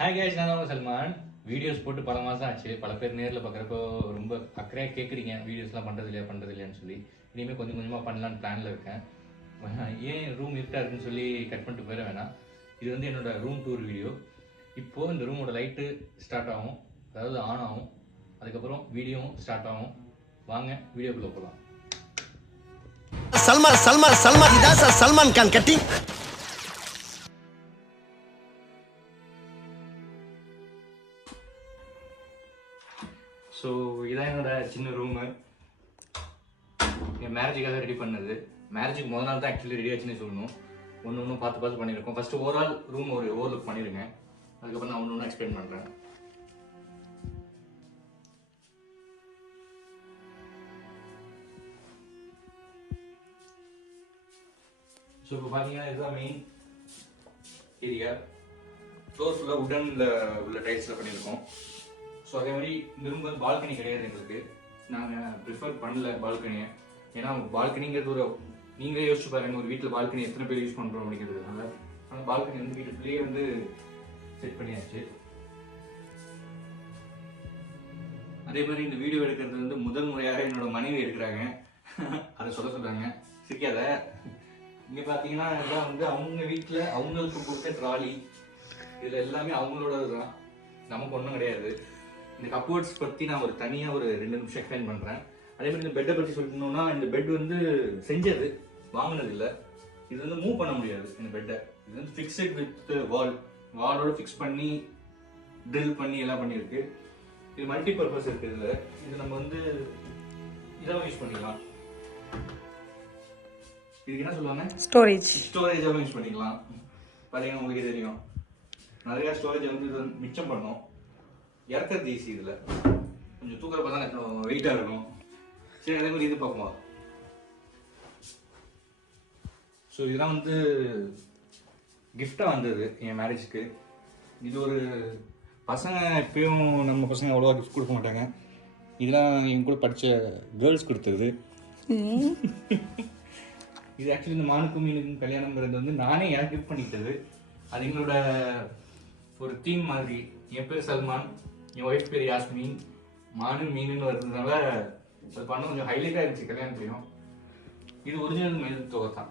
Hi guys, நான் தான் Salman. Videos போட்டு பல மாதம் ஆச்சு. பல பேர் நேரில் பார்க்குறப்போ ரொம்ப அக்கறையாக கேட்குறீங்க, வீடியோஸ்லாம் பண்ணுறது இல்லையான்னு சொல்லி. இனிமேல் கொஞ்சம் கொஞ்சமாக பண்ணலான்னு பிளானில் இருக்கேன். ஏன் ரூம் இருட்டாக இருக்குன்னு சொல்லி கட் பண்ணிட்டு போயிட வேணாம். இது வந்து என்னோடய ரூம் டூர் வீடியோ. இப்போது இந்த ரூமோட லைட்டு ஸ்டார்ட் ஆகும், அதாவது ஆன் ஆகும். அதுக்கப்புறம் வீடியோவும் ஸ்டார்ட் ஆகும். வாங்க வீடியோக்குள்ளே போகலாம். சல்மான் சல்மான் சல்மான் இதான் சார் சல்மான் கான் கட்டி. ஸோ இதான் என்னோட சின்ன ரூமு. என் மேரேஜுக்காக ரெடி பண்ணது. மேரேஜுக்கு முதல் நாள் தான் ஆக்சுவலி ரெடி ஆச்சுன்னு சொல்லணும். ஒன்று ஒன்றும் பார்த்து பண்ணியிருக்கோம். ஃபஸ்ட்டு ஓவரால் ரூம் ஒரு ஓவர்லுக் பண்ணிடுங்க, அதுக்கப்புறம் நான் ஒன்று எக்ஸ்பிளைன் பண்ணுறேன். ஸோ இப்போ பார்த்தீங்கன்னா இதுதான் மெயின் ஏரியா. ஃப்ளோர் ஃபுல்லாக உடனில் உள்ள டைல்ஸில் பண்ணியிருக்கோம். ஸோ அதே மாதிரி இந்த ரூம் வந்து பால்கனி கிடையாது எங்களுக்கு. நாங்கள் ப்ரிஃபர் பண்ணல பால்கனியை. ஏன்னா பால்கனிங்கிறது ஒரு நீங்களே யோசிச்சு பாருங்க, ஒரு வீட்டில் பால்கனி எத்தனை பேர் யூஸ் பண்ணுறோம் அப்படிங்கிறதுனால. ஆனால் பால்கனி வந்து வீட்டுக்குள்ளேயே வந்து செட் பண்ணியாச்சு. அதே மாதிரி இந்த வீடியோ எடுக்கிறது வந்து முதல் முறையாக என்னோட மனைவி எடுக்கிறாங்க. அதை சொல்கிறாங்க, சிரிக்காத. இங்கே பார்த்தீங்கன்னா எல்லாம் வந்து அவங்க வீட்டில் அவங்களுக்கு கொடுத்த ட்ராலி, இதில் எல்லாமே அவங்களோட தான், நமக்கு ஒன்றும் கிடையாது. இந்த கப்போர்ட்ஸ் பற்றி நான் ஒரு தனியாக ஒரு 2 நிமிஷம் எக்ஸ்பிளைன் பண்ணுறேன். அதே மாதிரி இந்த பெட்டை பற்றி சொல்லணும்னா, இந்த பெட் வந்து செஞ்சது, வாங்கினது இல்லை. இது வந்து மூவ் பண்ண முடியாது இந்த பெட்டை. இது வந்து ஃபிக்ஸட் வித் வாலோட ஃபிக்ஸ் பண்ணி ட்ரில் பண்ணி எல்லாம் பண்ணியிருக்கு. இது மல்டி பர்பஸ் இருக்குது. இதில் இது நம்ம வந்து இதெல்லாம் யூஸ் பண்ணிக்கலாம். இதுக்கு என்ன சொல்லுவாங்க, ஸ்டோரேஜாகவும் யூஸ் பண்ணிக்கலாம். பார்த்தீங்கன்னா உங்களுக்கு தெரியும், நிறையா ஸ்டோரேஜ் வந்து இது மிச்சம் பண்ணோம். இறக்கிறது ஈஸி. இதில் கொஞ்சம் தூக்கிறப்ப தான் வெயிட்டாக இருக்கும். சரி, அதே மாதிரி இது பார்ப்போம். ஸோ இதெல்லாம் வந்து கிஃப்டாக வந்தது என் மேரேஜுக்கு. இது ஒரு பசங்க எப்பயும் நம்ம பசங்க அவ்வளோவா கிஃப்ட் கொடுக்க மாட்டாங்க. இதெல்லாம் என் கூட படித்த கேர்ள்ஸ் கொடுத்தது. இது ஆக்சுவலி இந்த மானுக்கும் மீனுக்கும் கல்யாணங்கிறது வந்து நானே எனக்கு கிஃப்ட் பண்ணிக்கிட்டது. அது எங்களோட ஒரு தீம் மாதிரி. என் பேர் சல்மான், என் ஒய்ஃப் பேர் யாஸ்மின். மானு மீனுன்னு வர்றதுனால அது பண்ண கொஞ்சம் ஹைலைட்டாக இருந்துச்சு கல்யாணத்துலையும். இது ஒரிஜினல் மயில் தொகை தான்.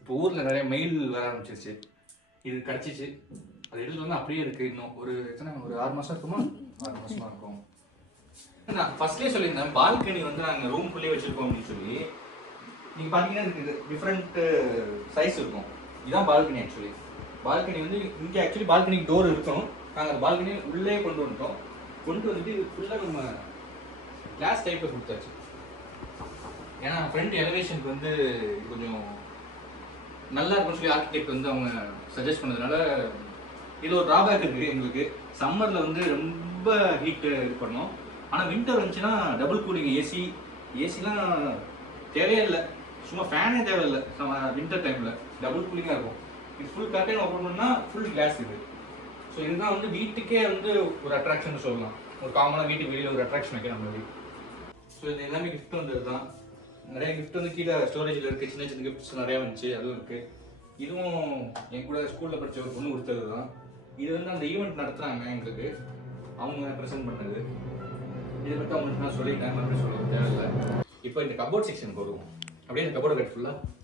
இப்போ ஊரில் நிறைய மயில் வர ஆரம்பிச்சிருச்சு. இது கிடச்சிச்சு, அது எடுத்து வந்து அப்படியே இருக்குது. இன்னும் ஒரு 6 மாதம் இருக்குமா, 6 மாதமாக இருக்கும். நான் ஃபர்ஸ்ட்லேயே சொல்லியிருந்தேன், பால்கனி வந்து நாங்கள் ரூம்குள்ளேயே வச்சுருக்கோம் அப்படின்னு சொல்லி. நீங்கள் பார்த்தீங்கன்னா இருக்குது டிஃப்ரெண்ட் சைஸ் இருக்கும். இதுதான் பால்கனி. ஆக்சுவலி பால்கனி வந்து இங்கே ஆக்சுவலி பால்கனிக்கு டோர் இருக்கணும். நாங்கள் அந்த பால்கனி உள்ளே கொண்டு வந்துட்டு இது ஃபுல்லாக நம்ம கிளாஸ் டைப்பில் கொடுத்தாச்சு. ஏன்னா ஃப்ரண்ட் எலிவேஷனுக்கு வந்து கொஞ்சம் நல்லா இருக்கும்னு சொல்லி ஆர்கிடெக்ட் வந்து அவங்க சஜஸ்ட் பண்ணதுனால. இது ஒரு ட்ராபேக் இருக்குது எங்களுக்கு. சம்மரில் வந்து ரொம்ப ஹீட்டு இது பண்ணோம். ஆனால் வின்டர் வந்துச்சுன்னா டபுள் கூலிங் ஏசிலாம் தேவையே இல்லை, சும்மா ஃபேனே தேவையில்லை. வின்டர் டைமில் டபுள் கூலிங்காக இருக்கும். இது ஃபுல் கர்டைன் ஓப்பன் பண்ணால் ஃபுல் கிளாஸ் இது. ஸோ இதுதான் வந்து வீட்டுக்கே வந்து ஒரு அட்ராக்ஷன் சொல்லலாம். ஒரு காமனாக வீட்டுக்கு வெளியில் ஒரு அட்ராக்ஷன் வைக்கிற மாதிரி. ஸோ இது எல்லாமே கிஃப்ட் வந்தது தான். நிறைய கிஃப்ட் வந்து கீழே ஸ்டோரேஜில் இருக்குது. சின்ன சின்ன கிஃப்ட்ஸ் நிறையா வந்துச்சு, அதுவும் இருக்குது. இதுவும் என் கூட ஸ்கூலில் படித்த ஒரு பொண்ணு கொடுத்தது தான். இது வந்து அந்த ஈவெண்ட் நடத்துகிறாங்க எங்களுக்கு, அவங்க ப்ரெசென்ட் பண்ணது. இதை பற்றி அவங்களுக்கு நான் சொல்லிட்டேன், மறுபடியும் சொல்ல தேவையில்லை. இப்போ இந்த கபோர்ட் செக்ஷனுக்கு வருவோம். அப்படியே இந்த கபோர்டு கட் ஃபுல்லாக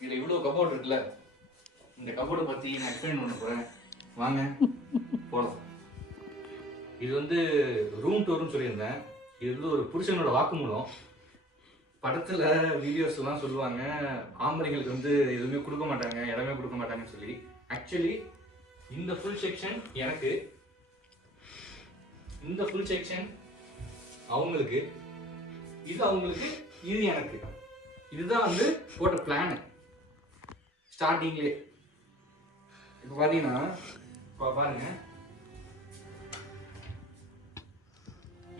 இதில் இவ்வளோ கபோர்டு இருக்குல்ல, இந்த கபோர்டை பற்றி நான் எக்ஸ்பிளைன் பண்ண போகிறேன். வாங்க போகலாம். இது வந்து ரூம் டூர்னு சொல்லியிருந்தேன். இது வந்து ஒரு புருஷனோட வாக்குமூலம். படத்தில் வீடியோஸ்லாம் சொல்லுவாங்க, ஆம்பளைங்களுக்கு வந்து எதுவுமே கொடுக்க மாட்டாங்க, இடமே கொடுக்க மாட்டாங்கன்னு சொல்லி. ஆக்சுவலி இந்த ஃபுல் செக்ஷன் எனக்கு, இந்த ஃபுல் செக்ஷன் அவங்களுக்கு, இது அவங்களுக்கு, இது எனக்கு. இதுதான் வந்து போட்ட பிளான் ஸ்டார்டிங்லே. இப்போ பார்த்தீங்கன்னா பாருங்க,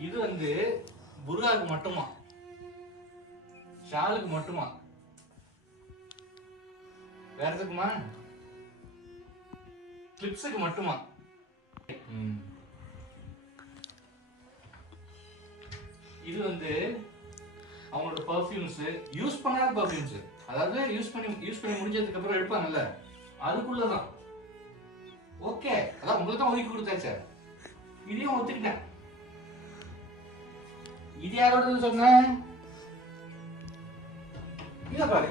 இது வந்து புர்காவுக்கு மட்டுமா, ஷாலுக்கு மட்டுமா, வேற எதுக்குமா, கிளிப்ஸுக்கு மட்டுமா. இது வந்து அவங்களோட பர்ஃப்யூம்ஸ், யூஸ் பண்ணாத பர்ஃப்யூம்ஸ். அதாவது யூஸ் பண்ணி முடிஞ்சதுக்கு அப்புறம் எடுப்பாங்கல்ல, அதுக்குள்ளதான் ஓகே, அதான் உங்களுக்கு தான் ஒதுக்கி கொடுத்தாச்சு, இதையும் ஒத்துக்கிட்டேன். இது யாரோட சொன்ன? இத பாரு,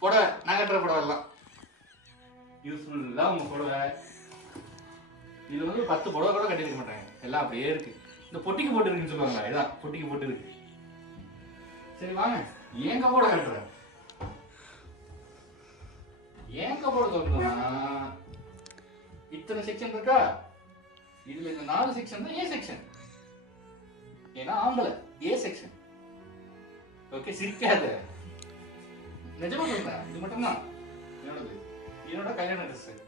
புடவை, நான் கட்டுற புடவை எல்லாம் யூஸ்ஃபுல்லா உங்க புடவை. இதுல வந்து 10 புடவை கூட கட்டிருக்க மாட்டாங்க, எல்லாம் அப்படியே இருக்கு. இந்த பொட்டிக்கு போட்டு இருக்குன்னு சொல்லுவாங்களா, இதான் பொட்டிக்கு போட்டு இருக்கு. சரி வாங்க, ஏன் கபோர்ட கட்டுறேன். ஏன் கபோர்டு சொல்றேன்னா, இத்தனை செக்ஷன் இருக்கா, இதுல இந்த 4 செக்ஷன் தான் ஏ செக்ஷன். ஏன்னா ஆம்பளை ஏ செக்ஷன். ஓகே, சிரிக்காத, நிஜமா சொல்றேன். இது மட்டும்தான் என்னோடது, என்னோட கல்யாண ட்ரெஸ்,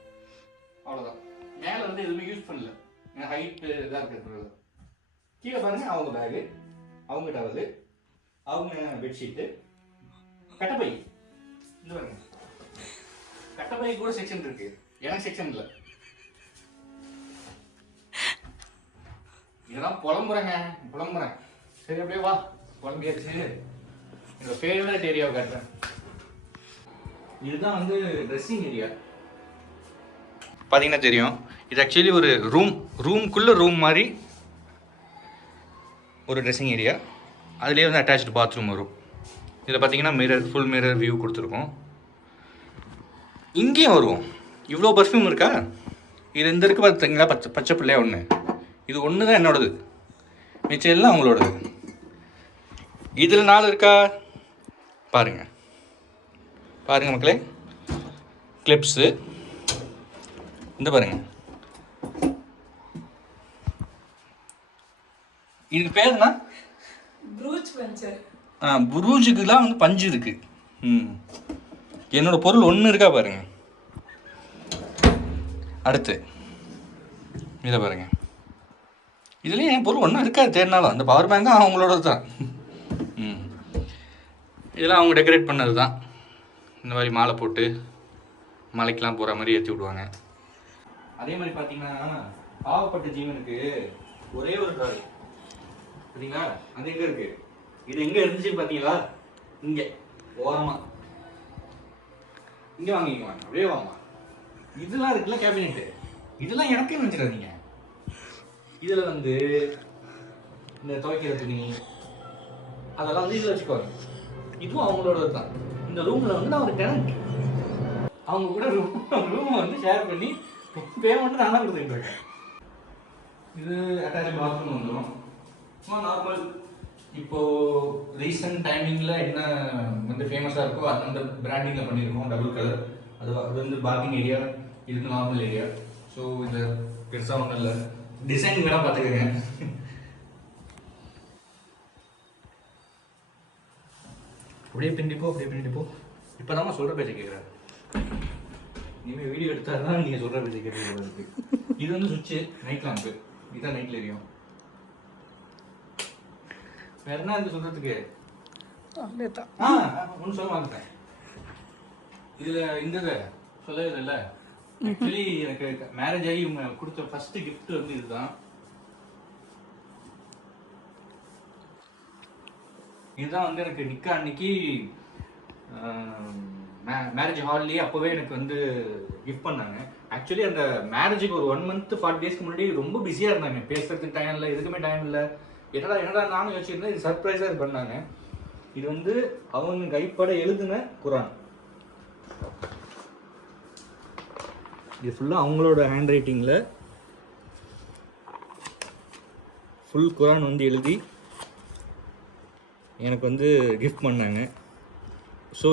அவ்வளவுதான். மேல வந்து எதுவுமே யூஸ் பண்ணல, ஹைட் இதா இருக்கிறது. கீழே பாருங்க, அவங்க பேகு, அவங்க டவலு, அவங்க பெட்ஷீட்டு, கட்டப்பை. இந்த பாருங்க, கட்டப்பை கூட செக்ஷன் இருக்கு, எனக்கு செக்ஷன் இல்லை. இதெல்லாம் புலம்புறேன். சரி அப்படியே வா, புலம்பியாச்சு. என்னோட ஃபேவரட் ஏரியாவை காட்டுறேன். இதுதான் வந்து ட்ரெஸ்ஸிங் ஏரியா. பார்த்தீங்கன்னா தெரியும், இது ஆக்சுவலி ஒரு ரூம்குள்ளே ரூம் மாதிரி ஒரு ட்ரெஸ்ஸிங் ஏரியா. அதுலேயே வந்து அட்டாச்சு பாத்ரூம் வரும். இதில் பார்த்தீங்கன்னா ஃபுல் மிரர் வியூ கொடுத்துருக்கோம். இங்கேயும் வருவோம். இவ்வளோ பர்ஃப்யூம் இருக்கா? இது இந்த இருக்குது பார்த்தீங்களா, பச்சை பிள்ளையா ஒன்று, இது ஒன்று தான் என்னோடது, மிச்சம் எல்லாம் அவங்களோடது. இதில் 4 இருக்கா பாருங்கள் மக்களே. கிளிப்ஸு இந்த பாருங்க, இதுக்கு பேர் என்ன? புரூஜுக்குலாம் வந்து பஞ்சு இருக்கு. என்னோட பொருள் ஒன்று இருக்கா பாருங்க. அடுத்து இதில் பாருங்க, இதுலேயும் என் பொருள் ஒன்றும் இருக்காது தேடினாலும். அந்த பவர் பேங்க் தான் அவங்களோட தான். இதெல்லாம் அவங்க டெக்கரேட் பண்ணது தான். இந்த மாதிரி மாலை போட்டு மலைக்கெலாம் போகிற மாதிரி ஏற்றி விடுவாங்க. அதே மாதிரி பார்த்தீங்கன்னா, பாவப்பட்ட ஜீவனுக்கு ஒரே ஒரு டால் பார்த்தீங்களா, அது எங்கே இருக்கு? இது எங்கே இருந்துச்சுன்னு பார்த்தீங்களா? இங்கே ஓரமாக. இங்கே வாங்கிங்க, அப்படியே வாங்க. இதெல்லாம் இருக்குல்ல கேபினெட்டு, இதெல்லாம் எனக்கு நினச்சிடாதீங்க. இதில் வந்து இந்த துவைக்கிற துணி அதெல்லாம் வந்து இதில் வச்சுக்கோங்க. இதுவும் அவங்களோட தான். இந்த ரூமில் வந்து நான் ஒரு டெனண்ட், அவங்க கூட ரூமை வந்து ஷேர் பண்ணி பேமெண்ட் நான் தான் கொடுத்துக்கிட்டு இருக்கேன். இது அட்டாச் பாத்ரூம் வந்துடும். சும்மா நார்மல். இப்போது ரீசன்ட் டைமிங்கில் என்ன வந்து ஃபேமஸாக இருக்கோ அது அந்த பிராண்டிங்கில் பண்ணியிருக்கோம். Double colour. அது வந்து பார்க்கிங் ஏரியா, இதுக்கு நார்மல் ஏரியா. ஸோ இது பெருசாக ஒன்றும் இல்லை. டிசைன் வேணால் பார்த்துக்கங்க. அப்படியே பின்னிப்போ. இப்போ தான் சொல்கிற பேச்சை கேட்குறேன். இனிமேல் வீடியோ எடுத்தால் தான் நீங்கள் சொல்கிற பேச்சை கேட்குறது. இது வந்து சுவிட்சு, நைட் லேம்பு. இதுதான் நைட்டில் எரியும். வேற என்ன இருக்கு சொல்கிறதுக்கு? ஒன்று சொல்ல மாட்டேன். இதில் இந்த சொல்லவே இல்லை. ஆக்சுவலி எனக்கு மேரேஜ் ஆகி இவங்க கொடுத்த ஃபர்ஸ்ட் கிஃப்ட் வந்து இதுதான். இதுதான் வந்து எனக்கு நிக்க அன்னைக்கு மேரேஜ் ஹால்லேயே அப்போவே எனக்கு வந்து கிஃப்ட் பண்ணாங்க. ஆக்சுவலி அந்த மேரேஜுக்கு ஒரு 1 month 40 daysக்கு முன்னாடி ரொம்ப பிஸியாக இருந்தாங்க. பேசுறதுக்கு டைம் இல்லை, எதுக்குமே டைம் இல்லை. என்னடா நானும் யோசிச்சிருந்தேன். இது சர்ப்ரைஸாக பண்ணாங்க. இது வந்து அவங்க கைப்பட எழுதுன குரான். இது ஃபுல்லாக அவங்களோட ஹேண்ட் ரைட்டிங்கில் ஃபுல் குரான் வந்து எழுதி எனக்கு வந்து கிஃப்ட் பண்ணாங்க. ஸோ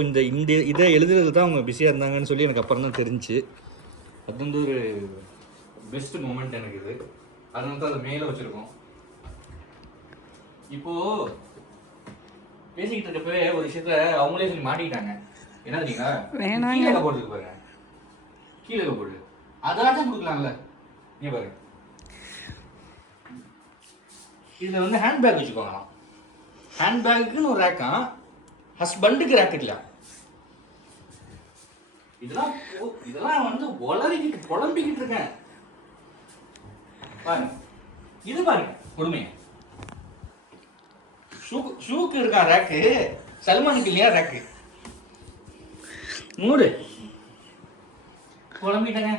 இதை எழுதுறது தான் அவங்க பிஸியாக இருந்தாங்கன்னு சொல்லி எனக்கு அப்புறம் தான் தெரிஞ்சு. அது வந்து ஒரு பெஸ்ட் மூமெண்ட் எனக்கு இது. அதனால தான் அதை மேலே வச்சுருக்கோம். இப்போது பேசிக்கிட்டு இருக்கப்பவே ஒரு விஷயத்த அவங்களே சொல்லி மாட்டிக்கிட்டாங்க. என்ன தெரியுங்களா, கீழே போடுறதுக்கு பாருங்க, கீழே போடு, அதாச்சும் கொடுக்கலாம்ல. நீ பாருங்க, இதில் வந்து ஹேண்ட்பேக் வச்சுக்கோங்களாம். ஹேண்ட்பேக்குன்னு ஒரு ரேக்கா, ஹஸ்பண்டுக்கு ரேக் இல்லையா. இதெல்லாம் வந்து புலம்பிக்கிட்டு இருக்கேன். பாருங்க, இது பாருங்க கொடுமையா. ஷூக்கு இருக்கா ரேக்கு, சல்மானுக்கு இல்லையா ரேக்கு. மூடு. புலம்பிட்டேங்க.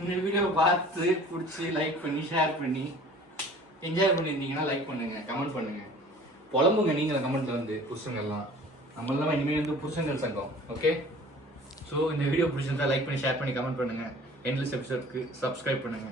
இந்த வீடியோவை பார்த்து பிடிச்சி லைக் பண்ணி ஷேர் பண்ணி என்ஜாய் பண்ணியிருந்தீங்கன்னா லைக் பண்ணுங்க, கமெண்ட் பண்ணுங்க, புலம்புங்க நீங்கள் கமெண்ட்ல வந்து புருஷங்கள்லாம். நம்ம இல்லாமல் இனிமேல் வந்து புருஷங்கள் சங்கம். ஓகே, ஸோ இந்த வீடியோ பிடிச்சிருந்தா லைக் பண்ணி ஷேர் பண்ணி கமெண்ட் பண்ணுங்க. எண்ட்லெஸ் எபிசோட்க்கு சப்ஸ்கிரைப் பண்ணுங்க.